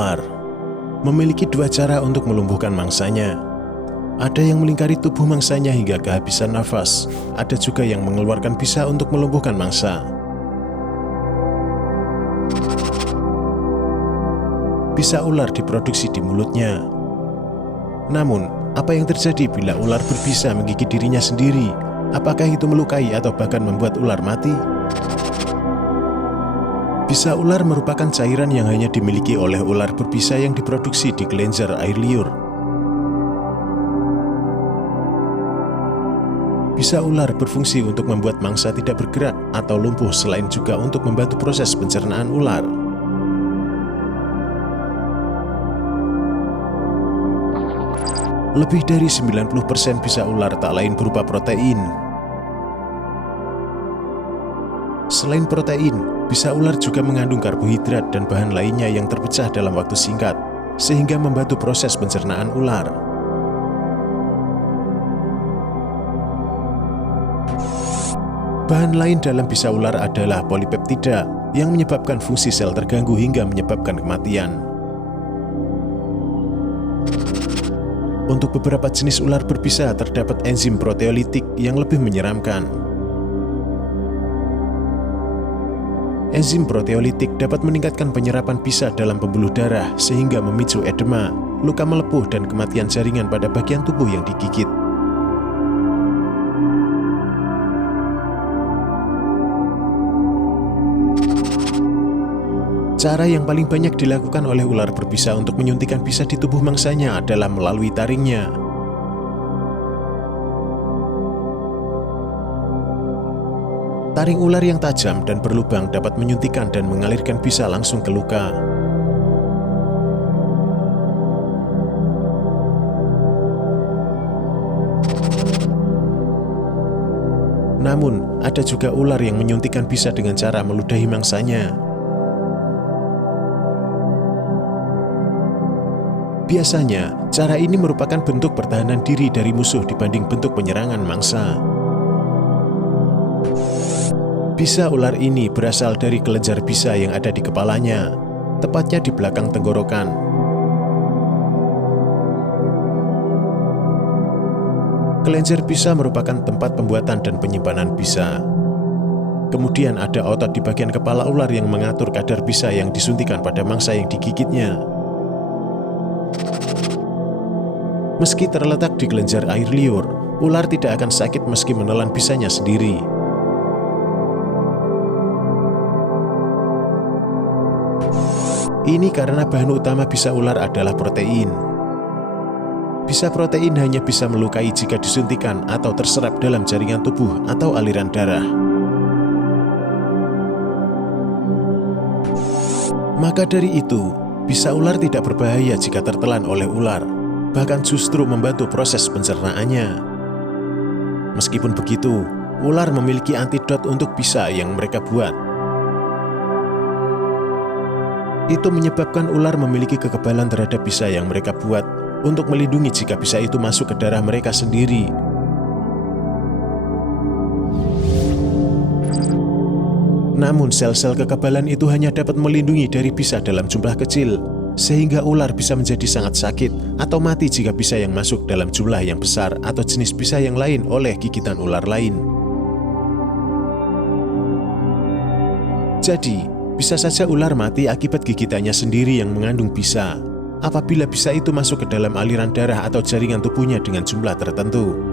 ular memiliki dua cara untuk melumpuhkan mangsanya. Ada yang melingkari tubuh mangsanya hingga kehabisan nafas. Ada juga yang mengeluarkan bisa untuk melumpuhkan mangsa. Bisa ular diproduksi di mulutnya. Namun, apa yang terjadi bila ular berbisa menggigit dirinya sendiri? Apakah itu melukai atau bahkan membuat ular mati? Bisa ular merupakan cairan yang hanya dimiliki oleh ular berbisa yang diproduksi di kelenjar air liur. Bisa ular berfungsi untuk membuat mangsa tidak bergerak atau lumpuh, selain juga untuk membantu proses pencernaan ular. Lebih dari 90% bisa ular tak lain berupa protein. Selain protein, bisa ular juga mengandung karbohidrat dan bahan lainnya yang terpecah dalam waktu singkat, sehingga membantu proses pencernaan ular. Bahan lain dalam bisa ular adalah polipeptida yang menyebabkan fungsi sel terganggu hingga menyebabkan kematian. Untuk beberapa jenis ular berbisa terdapat enzim proteolitik yang lebih menyeramkan. Enzim proteolitik dapat meningkatkan penyerapan bisa dalam pembuluh darah sehingga memicu edema, luka melepuh, dan kematian jaringan pada bagian tubuh yang digigit. Cara yang paling banyak dilakukan oleh ular berbisa untuk menyuntikkan bisa di tubuh mangsanya adalah melalui taringnya. Taring ular yang tajam dan berlubang dapat menyuntikkan dan mengalirkan bisa langsung ke luka. Namun, ada juga ular yang menyuntikkan bisa dengan cara meludahi mangsanya. Biasanya, cara ini merupakan bentuk pertahanan diri dari musuh dibanding bentuk penyerangan mangsa. Bisa ular ini berasal dari kelenjar bisa yang ada di kepalanya, tepatnya di belakang tenggorokan. Kelenjar bisa merupakan tempat pembuatan dan penyimpanan bisa. Kemudian ada otot di bagian kepala ular yang mengatur kadar bisa yang disuntikan pada mangsa yang digigitnya. Meski terletak di kelenjar air liur, ular tidak akan sakit meski menelan bisanya sendiri. Ini karena bahan utama bisa ular adalah protein. Bisa protein hanya bisa melukai jika disuntikan atau terserap dalam jaringan tubuh atau aliran darah. Maka dari itu, bisa ular tidak berbahaya jika tertelan oleh ular, bahkan justru membantu proses pencernaannya. Meskipun begitu, ular memiliki antidot untuk bisa yang mereka buat. Itu menyebabkan ular memiliki kekebalan terhadap bisa yang mereka buat untuk melindungi jika bisa itu masuk ke darah mereka sendiri. Namun sel-sel kekebalan itu hanya dapat melindungi dari bisa dalam jumlah kecil, sehingga ular bisa menjadi sangat sakit atau mati jika bisa yang masuk dalam jumlah yang besar atau jenis bisa yang lain oleh gigitan ular lain. Jadi, bisa saja ular mati akibat gigitannya sendiri yang mengandung bisa, apabila bisa itu masuk ke dalam aliran darah atau jaringan tubuhnya dengan jumlah tertentu.